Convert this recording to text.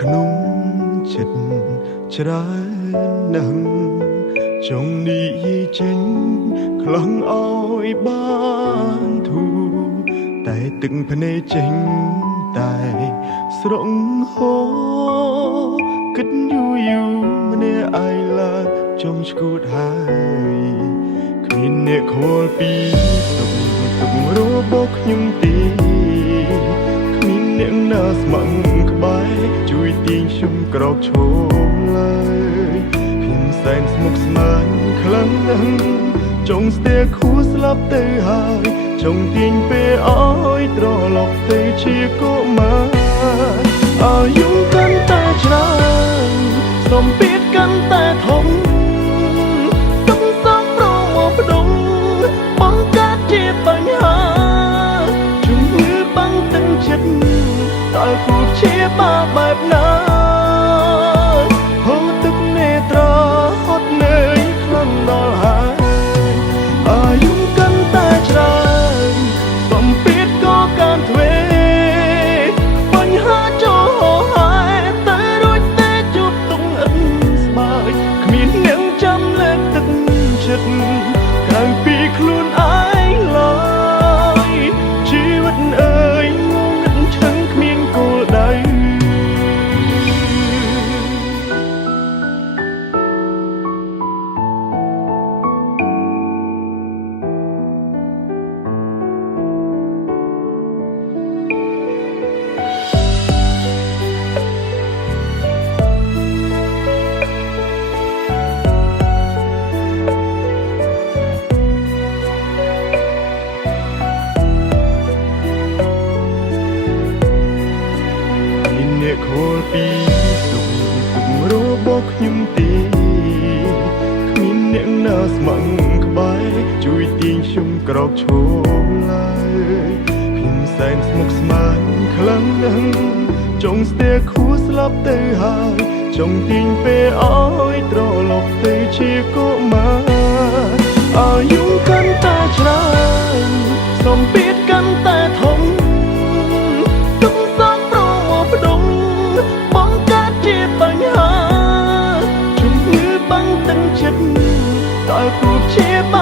ក្នុងចិត្តច្រើនណាស់ចង់និយាយចេញខ្លាំងឲ្យបានធូរតែទឹកភ្នែកចេញតែស្រង់ហូរគិតយូរម្នាក់ឯងឡើយចង់ឈួតហើយគ្មានអ្នកខលពីទុករបស់ខ្ញុំទេគ្មានអ្នកណាស្ម័គ្រក្បែរជួយទាញខ្ញុំក្រោកឈរឡើយខ្ញុំសែនស្មុគស្មាញខ្លាំងណាស់ចង់ស្ទែខួរស្លាប់ទៅហើយចង់ទាញពេលឲ្យត្រឡប់ទៅជាកុមារអាយុកាន់តែច្រើនសម្ពាធកាន់តែធំទំសងប្រមកផ្ដុំបង្កើតជាបញ្ហាជំងឺបាំងទឹកចិត្តតើគួរព្យាបាលបែបណាហូរទឹកនេត្រាហត់នឿយខ្លាំងដល់ហើយអាយុកាន់តែច្រើនសម្ពាធក៏កាន់ទ្វេបញ្ហាចូលហើយតែរួចតែជួបទុំអិនស្បើយគ្មានអ្នកចាំលើកទឹកចិត្តក្រៅពីខ្លួនឯងឡើយជីវិតអើយងងឹតឈឹងគ្មានគោលដៅអ្នកខលពីទុករបស់ខ្ញុំទេគ្មានអ្នកណាស្ម័គ្រក្បែរជួយទាញខ្ញុំក្រោកឈរឡើយខ្ញុំសែនស្មុគស្មាញខ្លាំងណាស់ចង់ស្ទែខួរស្លាប់ទៅហើយចង់ទាញពេលឲ្យត្រឡប់ទៅជាកុមារអាយុកាន់តែច្រើនសម្ពាធកាន់តែធំបង្កើតជាបញ្ហាជំងឺបាំងទឹកចិត្តតើគួរព្យាបាល